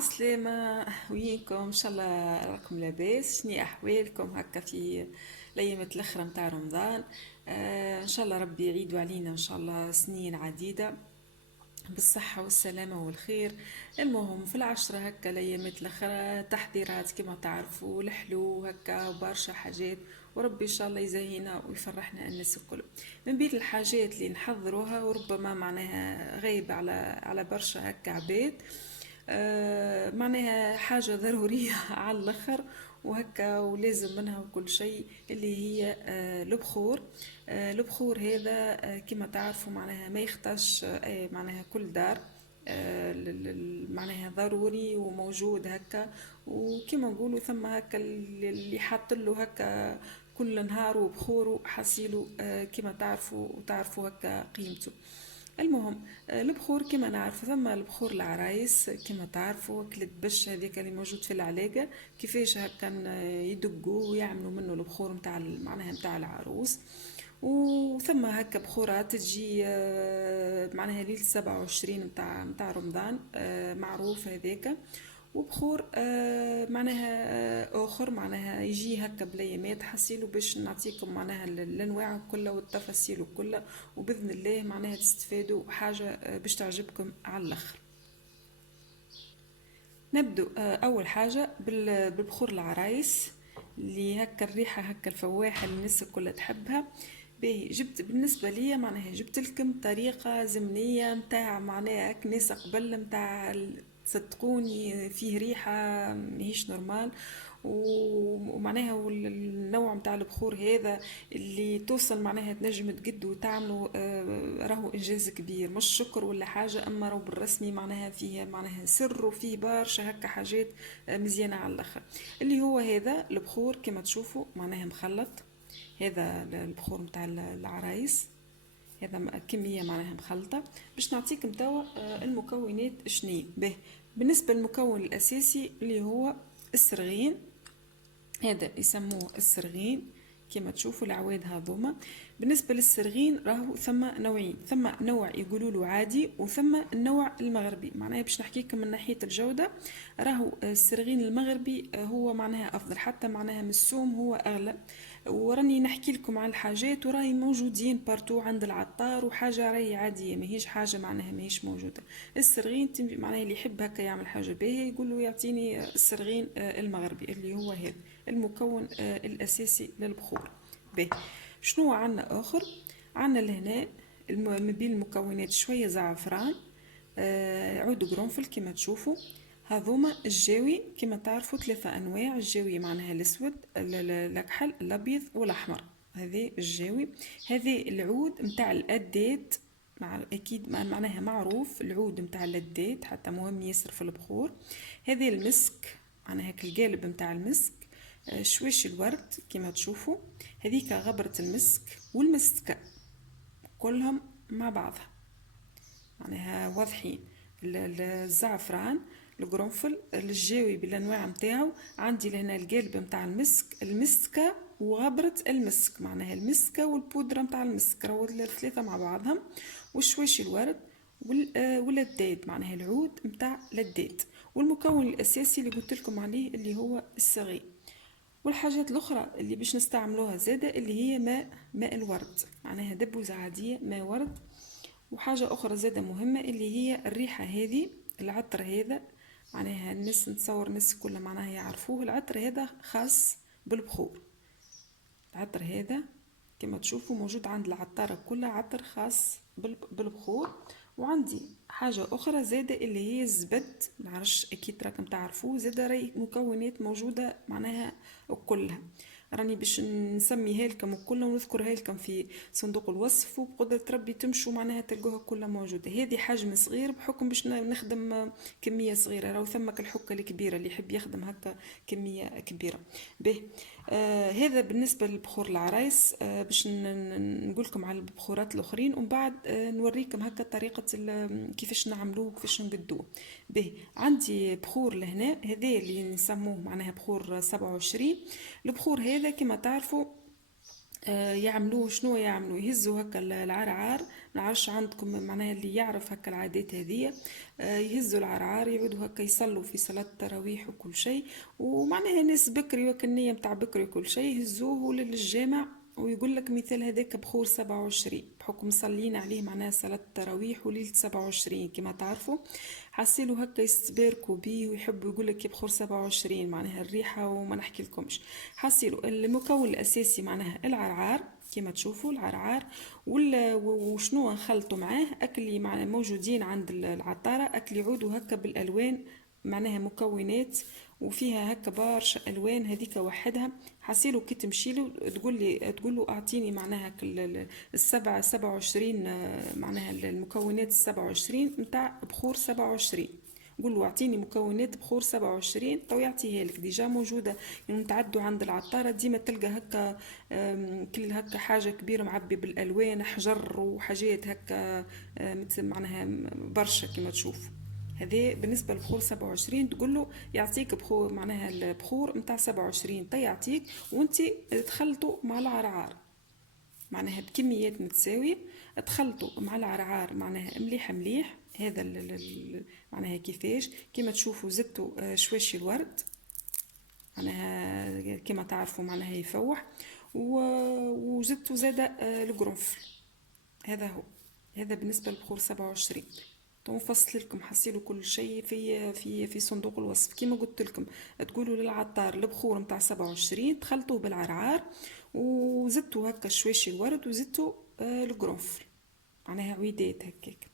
عسلامة. وينكم؟ ان شاء الله راكم لاباس. شني احوالكم هكا في الايام الاخرى متاع رمضان؟ ان شاء الله ربي يعيدوا علينا ان شاء الله سنين عديدة بالصحة والسلامة والخير. المهم في العشرة هكا الأيامات الأخرى تحضيرات كما تعرفوا الحلو هكا وبرشا حاجات، وربي إن شاء الله يزينا ويفرحنا الناس الكل. من بين الحاجات اللي نحضروها وربما معناها غايبة على برشا هكا عباد، معناها حاجة ضرورية على الآخر وهكا ولازم منها وكل شيء، اللي هي البخور. البخور هذا كما تعرفوا معناها ما يختش معناها كل دار. معناها ضروري وموجود هكا، وكما نقولوا ثم هكا اللي حاط له هكا كل نهار وبخوره حصيله، كما تعرفوا وتعرفوا هكا قيمته. المهم البخور كما نعرفوا ثم البخور العرايس كما تعرفوا كلة بش هذيك اللي موجود في العلاقة، كيفاش هكا يدقوا ويعملوا منه البخور متاع معناها متاع العروس. وثم هكا بخورات تجي معناها ليلة 27 متاع رمضان، معروف هذاك. وبخور معناها اخر معناها يجي هكا بليامات حسيلو باش نعطيكم معناها الانواع كلها والتفاصيل كلها، وباذن الله معناها تستفادوا حاجه باش تعجبكم على الاخر. نبدو اول حاجه بالبخور العرايس، اللي هكا الريحه هكا الفواحه اللي الناس كلها تحبها. باهي جبت بالنسبه ليا معناها جبت لكم طريقه زمنيه متاع معناها هك ناس قبل متاع صدقوني فيه ريحه ماهيش نورمال. ومعناها النوع متاع البخور هذا اللي توصل معناها تنجم تقد وتعملوا راهو انجاز كبير، مش شكر ولا حاجه، اما راهو بالرسمي معناها فيه معناها سر وفيه برشا هكا حاجات مزيانه على الاخر. اللي هو هذا البخور كما تشوفوا معناها مخلط. هذا البخور متاع العرايس، هذا كمية معناها مخلطة. باش نعطيكم توا المكونات شنية. به بالنسبة للمكون الأساسي اللي هو السرغين، هذا يسموه السرغين كما تشوفوا العواد هذوما. بالنسبة للسرغين راهو ثم نوعين، ثم نوع يقولوا له عادي وثم النوع المغربي. معناها باش نحكيكم من ناحية الجودة، راهو السرغين المغربي هو معناها أفضل، حتى معناها من السوم هو أغلى. وراني نحكي لكم على الحاجات وراهي موجودين بارتو عند العطار، وحاجة راهي عادية ماهيش حاجة معناها ماهيش موجودة. السرغين معناها اللي يحب هكا يعمل حاجة باهية يقول له يعطيني السرغين المغربي اللي هو هذا المكون الأساسي للبخور. به شنو عنا آخر؟ عنا لهنا من بين المكونات شوية زعفران، عود قرنفل كما تشوفوا. هذوما الجاوي كما تعرفوا ثلاثة أنواع الجاوي، معناها الأسود الأكحل الأبيض والأحمر. هذه الجاوي. هذه العود متاع الأدات، مع أكيد معناها معروف العود متاع اللدات حتى مهم ياسر في البخور. هذه المسك معناها هيك القالب متاع المسك. شويش الورد كما تشوفوا. هذيك غبرة المسك والمسكة كلهم مع بعضها معناها واضحين. الزعفران القرنفل الجاوي بالانواع متاعو. عندي لهنا القالب متاع المسك المسكة وغبرة المسك، معناها المسكة والبودرة متاع المسك راهو الثلاثة مع بعضهم. وشويش الورد واللداد معناها العود متاع لداد. والمكون الاساسي اللي قلت لكم عليه اللي هو الصغير. والحاجات الاخرى اللي باش نستعملوها زاده اللي هي ماء الورد، معناها دبوزه عاديه ماء ورد. وحاجه اخرى زاده مهمه اللي هي الريحه هذه، العطر هذا معناها الناس نتصور الناس كلها معناها يعرفوه. العطر هذا خاص بالبخور. العطر هذا كما تشوفوا موجود عند العطارة كلها، عطر خاص بالبخور. وعندي حاجة أخرى زادة اللي هي الزبد، معرفش أكيد راكم تعرفوه، زادة راهي مكونات موجودة معناها كلها. راني باش نسميها لكم كلها ونذكرها لكم في صندوق الوصف، وبقدرة ربي تمشوا معناها تلقوها كلها موجودة. هذه حجم صغير بحكم باش نخدم كمية صغيرة، راهو ثمك الحكة الكبيرة اللي يحب يخدم هكا كمية كبيرة. به هذا بالنسبة للبخور العرايس. باش نقول لكم على البخورات الأخرين ومن بعد نوريكم هكا طريقة كيفاش نعملوه وكيفاش نقدوه. به عندي بخور لهنا، هذا اللي نسموه معناها بخور 27. البخور هذا كما تعرفوا يعملوه شنو يعملوا، يهزوا هكا العرعار. نعرفش عندكم معناها اللي يعرف هكا العادات هذيا، يهزوا العرعار يعودوا هكا يصلوا في صلاة التراويح وكل شيء. ومعناها ناس بكري وكل نية متاع بكري وكل شيء يهزوه للجامع. ويقول لك مثال هذاك بخور 27 بحكم صلينا عليه معناها صلاة التراويح وليلة 27 كما تعرفوا. حاسيلو هكا يستباركوا بيه ويحبوا يقول لك بخور 27 معناها الريحة وما نحكي لكمش. حاسيلو المكون الأساسي معناها العرعار كما تشوفوا العرعار. وشنو نخلطوا معاه اكل معناها موجودين عند العطارة، اكل يعودوا هكا بالالوان معناها مكونات وفيها هكا برشا الوان هذيك وحدها. حاسيلو كي تمشيلو تقول له اعطيني معناها السبعة 27 معناها المكونات ال27 متاع بخور 27. قول له اعطيني مكونات بخور 27 تو يعطيها لك ديجا موجوده. يعني متعدوا عند العطاره ديما تلقى هكا كل هكا حاجه كبيره معبي بالالوان حجر وحاجات هكا مثل معناها برشا كما تشوف. هذا بالنسبه لبخور 27 تقول له يعطيك بخور معناها البخور نتاع 27 يعطيك وانت تخلطوا مع العرعار معناها بكميات متساوية. تخلطوا مع العرعار معناها مليح مليح. هذا معناها كيفاش كما تشوفوا زدتوا شواشي الورد معناها كما تعرفوا معناها يفوح. وزدتوا زادة القرنفل. هذا هو. هذا بالنسبة للبخور 27. نفصل لكم حصيلوا كل شيء في صندوق الوصف كما قلت لكم. تقولوا للعطار البخور نتاع 27 تخلطوه بالعرعار وزدتوا هكا شويشي الورد وزدتوا القرنفل معناها عويدات هكاك.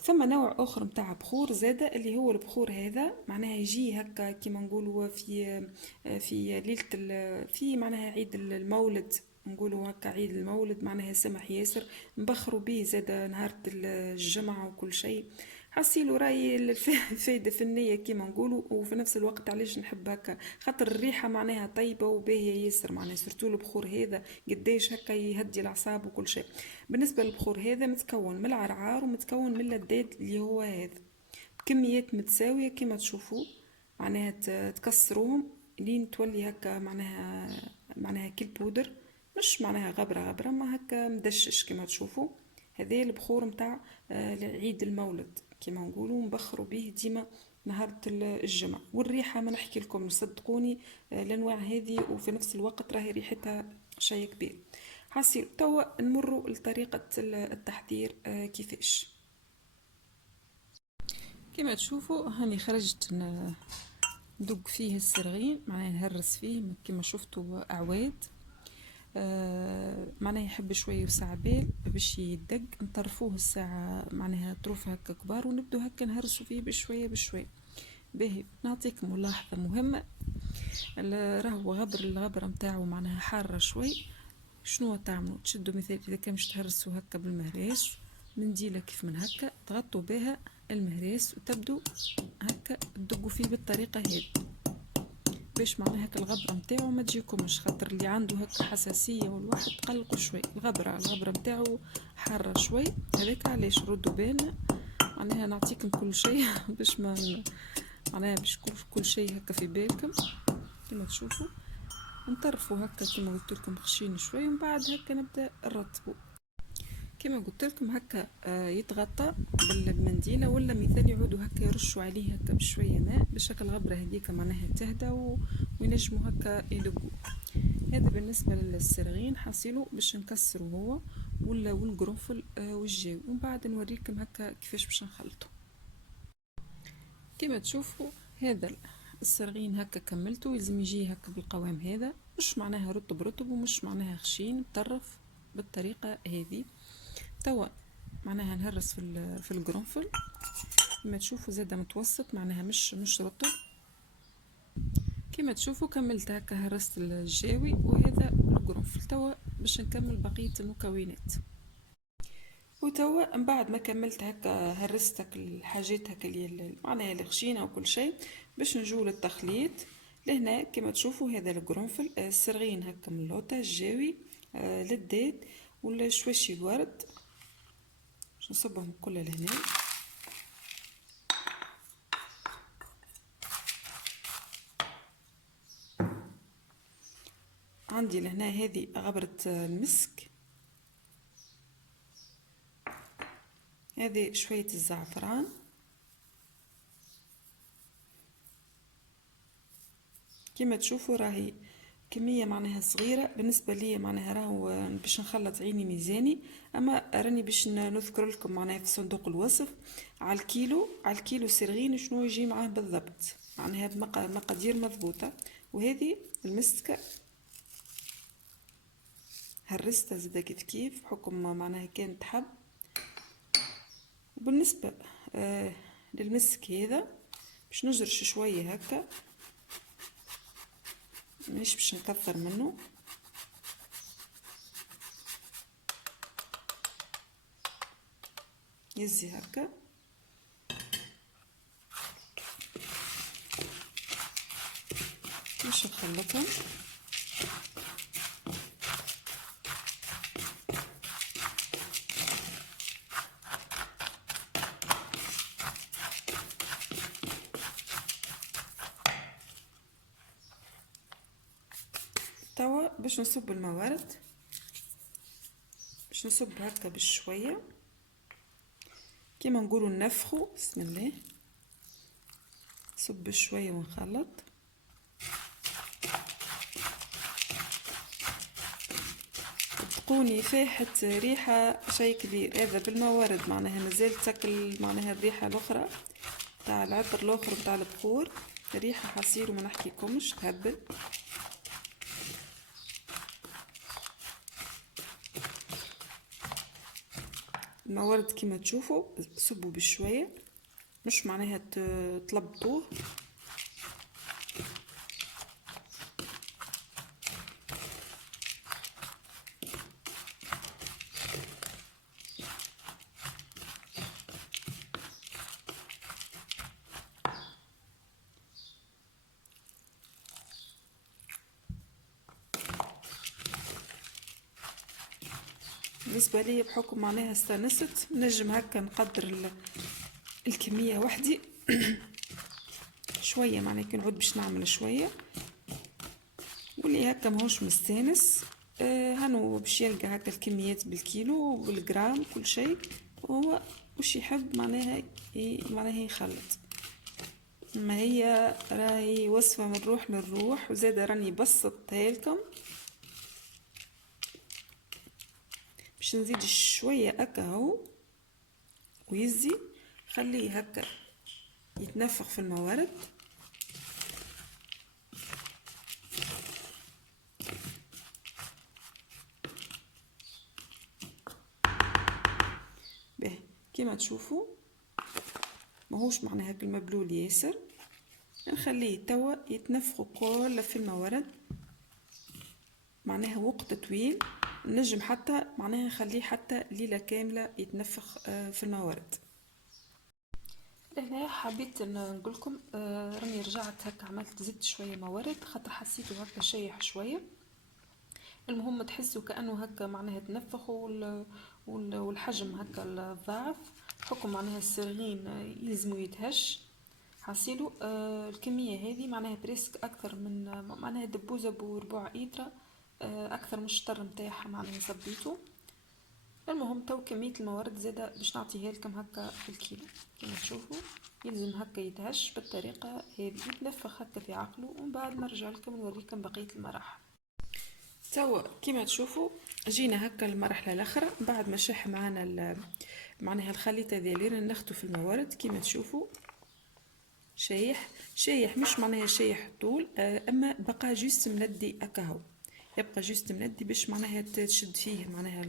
ثم نوع اخر متاع بخور زاده اللي هو البخور هذا معناها يجي هكا كما نقولوا في ليله في معناها عيد المولد. نقولوا هكا عيد المولد معناها سمح ياسر نبخروا به زاده نهار الجمعة وكل شيء. حسيلو راي الفايدة في النية كيما نقولوا وفي نفس الوقت علاش نحب هكا خاطر الريحة معناها طيبة وباهية ياسر معناها سرتو البخور هذا قديش هكا يهدي الأعصاب وكل شيء. بالنسبة للبخور هذا متكون من العرعار ومتكون من اللداد اللي هو هذا بكميات متساوية كما تشوفوا معناها تكسروهم لين تولي هكا معناها كل بودر مش معناها غبرة ما هكا مدشش كما تشوفوا. هذا البخور متاع عيد المولد كما نقولوا نبخروا به ديما نهار الجمعة. والريحة ما نحكي لكم صدقوني الانواع هذه وفي نفس الوقت راهي ريحتها شيء كبير. حاسين توا نمروا لطريقة التحضير كيفاش. كما تشوفوا هاني خرجت ندق فيه السرغين معناها نهرس فيه كما شفتوا أعواد. معناها يحب شوية وساعة بال باش يدق نطرفوه الساعة معناها طروف هكا كبار ونبدو هكا نهرسوا فيه بشوية بشوية. باهي نعطيكم ملاحظة مهمة. راهو الغبرة متاعو معناها حارة شوي. شنو تعملوا تشدوا مثال اذا كان مش تهرسوا هكا بالمهراس منديلة كيف من هكا تغطوا بها المهراس وتبدو هكا تدقوا فيه بالطريقة هذه باش معناها هكا الغبرة متاعو ما تجيكمش خاطر اللي عنده هكا حساسية والواحد تقلقوا شوي. الغبرة متاعو حارة شوي هذاك علاش ردوا بالنا معناها نعطيكم كل شيء باش ما معناها باش كل شيء هكا في بالكم. كما تشوفوا نطرفوا هكا كما قلت لكم خشين شوي ومن بعد هكا نبدا نرتبوا كما قلت لكم هكا يتغطى بالمنديله ولا مثال يعودوا هكا يرشوا عليه هكا بشويه ماء باش هكا الغبره هذيك معناها تهدى وينجموا هكا يلقوا. هذا بالنسبه للسرغين حاصلوا باش نكسروا هو ولا والقرنفل والجاو ومن بعد نوريكم هكا كيفاش باش نخلطوا. كما تشوفوا هذا السرغين هكا كملته يلزم يجي هكا بالقوام هذا مش معناها رطب ومش معناها خشين مطرف بالطريقة هذه. توا معناها نهرس في القرنفل كما تشوفوا زاده متوسط معناها مش رطب. كما تشوفوا كملت هكا هرست الجاوي وهذا القرنفل. توا باش نكمل بقية المكونات. وتوا من بعد ما كملت هكا هرست الحاجات هكا اللي معناها الخشينه وكل شيء باش نجول التخليط. لهنا كما تشوفوا هذا القرنفل السرغين هكا من لوطه الجاوي للداد ولا شواشي الورد باش نصبهم كل لهنا. عندي لهنا هذه غبرة المسك، هذه شوية الزعفران، كما تشوفوا راهي كمية معناها صغيرة بالنسبة لي، معناها راهو باش نخلط عيني ميزاني. اما راني باش نذكر لكم معناها في صندوق الوصف على الكيلو سرغين شنو يجي معاه بالضبط، معناها بمقادير مضبوطة. وهذه المسكة هرستها زادا كيف بحكم معناها كانت حب. وبالنسبة للمسك هذا باش نجرش شوية هكا، مش باش نكثر منه. يزي هكا باش نخلطهم. توا باش نصب الموارد، باش نصب هكا بشويه كيما نقولوا نفخو. بسم الله، نصب بشويه ونخلط. تقوني فاحت ريحه شيء كبير. هذا بالموارد معناها مازال تاكل معناها الريحه الاخرى تاع العطر الاخر تاع البخور، الريحه حصير وما نحكيكمش تهبل. الموارد كما تشوفوا صبوا بشويه، مش معناها تلبطوه. بالنسبة لي بحكم معناها استانست نجم هكا نقدر الكمية وحدي شوية، معناها كي نعود باش نعمل شوية. واللي هكا ماهوش مستانس هانو باش يلقى هكا الكميات بالكيلو وبالجرام كل شيء، وهو وش يحب معناها يخلط. ما هي راهي وصفة من روح للروح، وزادة راني بسطتها لكم. باش نزيد شوية هكا اهو ويزي، خليه هكا يتنفخ في الموارد. به كما تشوفوا ماهوش معناها هكا المبلول ياسر، نخليه توا يتنفخ كل في الموارد معناها وقت طويل. نجم حتى معناها نخليه حتى ليلة كاملة يتنفخ في الموارد. هنا حبيت نقول لكم راني رجعت هكا عملت زدت شويه موارد خاطر حسيته هكا شايح شويه. المهم تحسوا كانه هكا معناها تنفخ والحجم هكا الضعف حكم معناها السرغين يلزموا يتهش. حصيلوا الكميه هذه معناها بريسك اكثر من معناها دبوزه بربع ايترا، اكثر من الشطر نتاعها معناها صبيته. المهم تو كمية الموارد زادة باش نعطيها لكم هكا في الكيلو. كما تشوفوا يلزم هكا يتهش بالطريقة هذه، يتنفخ هكا في عقله، ومن بعد نرجع لكم نوريكم بقية المراحل. توا كما تشوفوا جينا هكا المرحلة الأخرى بعد ما شح معنا معناها الخليط هذا اللي ناخدو في الموارد. كما تشوفوا شايح مش معناها شايح طول، أما بقى جوست مندي هكاهو، يبقى جوست مندي باش معناها تشد فيه معناها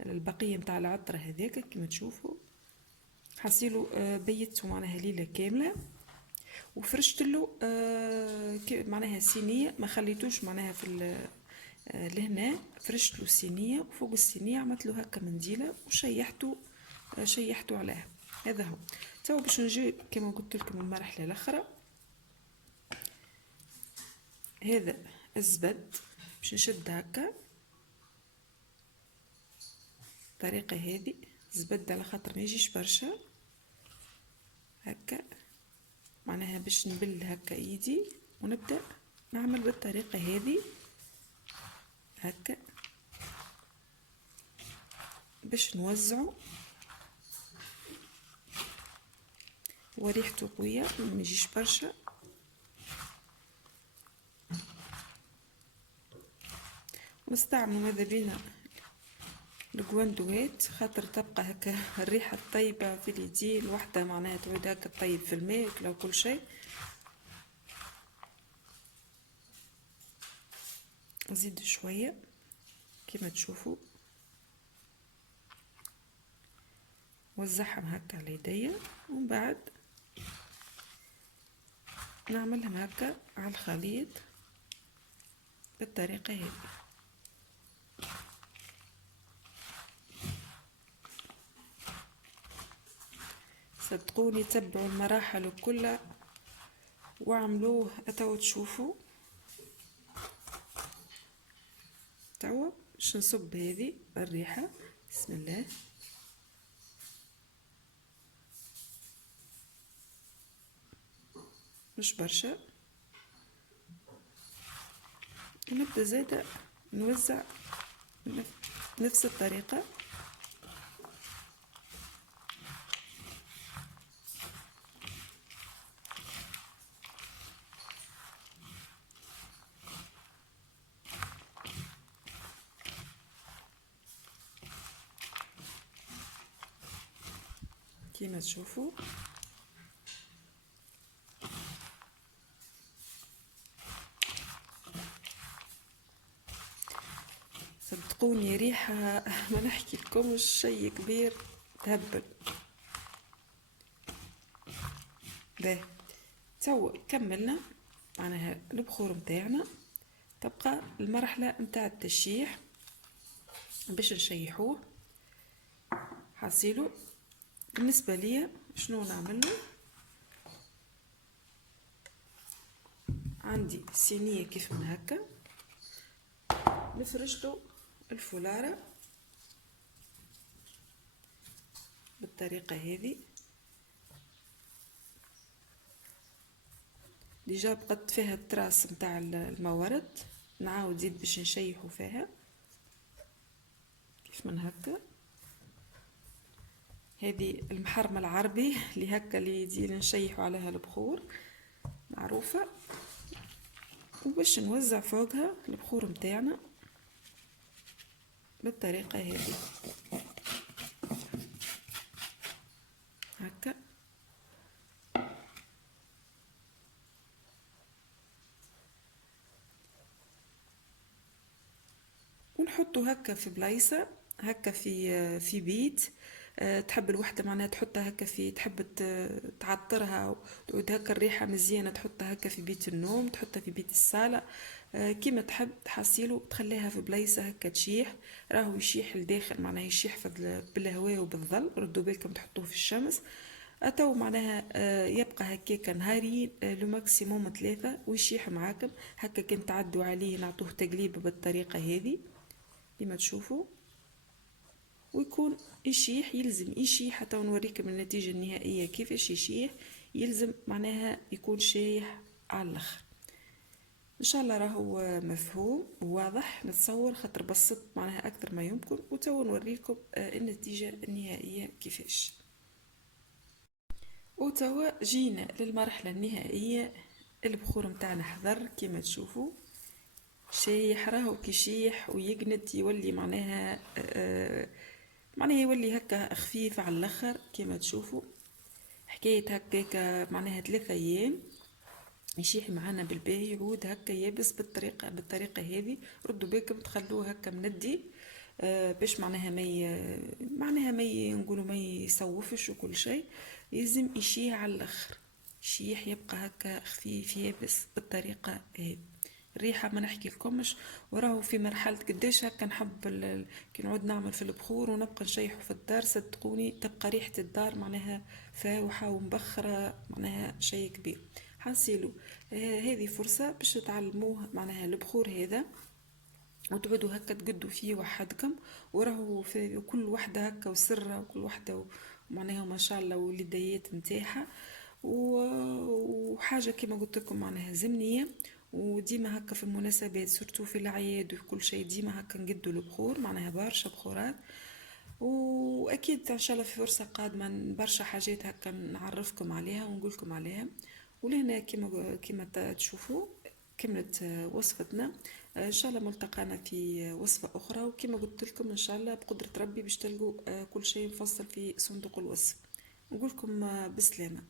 البقيه نتاع العطر هذاك. كما تشوفوا حصيلو بيته معناها ليله كامله، وفرشت له معناها صينيه، ما خليتوش معناها في لهنا، فرشت له صينيه وفوق الصينيه عملت له هكا منديله وشيحته عليها. هذا هو. تو باش نجي كما قلت لكم المرحله الاخرى. هذا الزبد باش نشد هكا الطريقه هذه، زبد على خاطر ما يجيش برشا هكا معناها باش نبل هكا ايدي ونبدا نعمل بالطريقه هذه. هكا باش نوزعه، وريحته قوية ما يجيش برشا. نستعملوا ماذا بينا الجواندوات خاطر تبقى هكا الريحة الطيبة في اليدين الوحدة، معناها تعود هكا طيب في الماكلة وكل شيء. نزيد شوية كما تشوفوا، وزعهم هكا على يديا، ومن بعد نعملهم هكا على الخليط بالطريقة هذه. صدقوني تبعوا المراحل كلها واعملوه. اتوا تشوفوا توا باش نصب هذه الريحة. بسم الله. مش برشا. ونبدأ زادا نوزع نفس الطريقة. كيما تشوفوا صدقوني ريحة ما نحكي لكم شيء كبير تهبل. باهي تو كملنا معناها البخور متاعنا. تبقى المرحلة متاع التشييح باش نشيحوه. حاصيلو بالنسبة لي شنو نعمله، عندي صينية كيف من هكا نفرشلو الفولارة بالطريقة هذه. ديجا بقت فيها التراس متاع الموارد، نعاود زيد باش نشيحو فيها كيف من هكا. هذه المحرمة العربي اللي هكا اللي يجي نشيحو عليها البخور معروفة. وباش نوزع فوقها البخور متاعنا بالطريقة هذه هكا. ونحطو هكا في بلايصة هكا في بيت. تحب الوحدة معناها تحطها هكا في، تحب تعطرها وتعود هكا الريحة مزيانة، تحطها هكا في بيت النوم، تحطها في بيت الصالة، كيما تحب. تحصيلو تخليها في بلايصة هكا تشيح، راهو يشيح لداخل معناها يشيح بالهواء وبالظل. ردوا بالكم تحطوه في الشمس. اتو معناها يبقى هكاكا نهارين لو ماكسيموم 3 ويشيح معاكم هكا. كان تعدوا عليه نعطوه تقليبه بالطريقة هذه كما تشوفوا، ويكون يشيح. يلزم يشيح حتى نوريكم النتيجة النهائية كيفاش يشيح. يلزم معناها يكون شايح على الاخر. ان شاء الله راهو مفهوم وواضح نتصور، خاطر بسطت معناها اكثر ما يمكن. وتو نوريكم النتيجة النهائية كيفاش. وتوا جينا للمرحلة النهائية. البخور متاعنا حضر كما تشوفوا، شايح راهو كيشيح ويقند يولي معناها معناها يولي هكا خفيف على الاخر كما تشوفوا. حكاية هكاكا معناها 3 ايام يشيح معانا بالباهي، يعود هكا يابس بالطريقة هذه. ردوا بالكم تخلوه هكا مندي باش معناها ما نقولوا ما يصوفش وكل شيء. يلزم يشيح على الاخر، يشيح يبقى هكا خفيف يابس بالطريقة هذه. الريحة ما نحكي لكمش. وراهو في مرحلة قداش هكا نحب كي نعود نعمل في البخور ونبقى نشيحه في الدار، صدقوني تبقى ريحة الدار معناها فاوحة ومبخرة، معناها شيء كبير. حاسيلو هذه فرصة باش تعلموه معناها البخور هذا، وتعودوا هكا تقدوا فيه وحدكم. وراهو في كل وحدة هكا وسرة، وكل وحدة معناها ما شاء الله واليديات متاعها. وحاجة كما قلت لكم معناها زمنية. وديما هكا في المناسبات سورتو في الأعياد وكل شيء ديما هكا نقدو البخور، معناها برشا بخورات. واكيد ان شاء الله في فرصة قادمة برشا حاجات هكا نعرفكم عليها ونقولكم عليها. ولهنا كما تشوفوا كملت وصفتنا. ان شاء الله ملتقانا في وصفة اخرى، وكما قلت لكم ان شاء الله بقدرة ربي باش تلقوا كل شيء مفصل في صندوق الوصف. نقولكم بسلامة.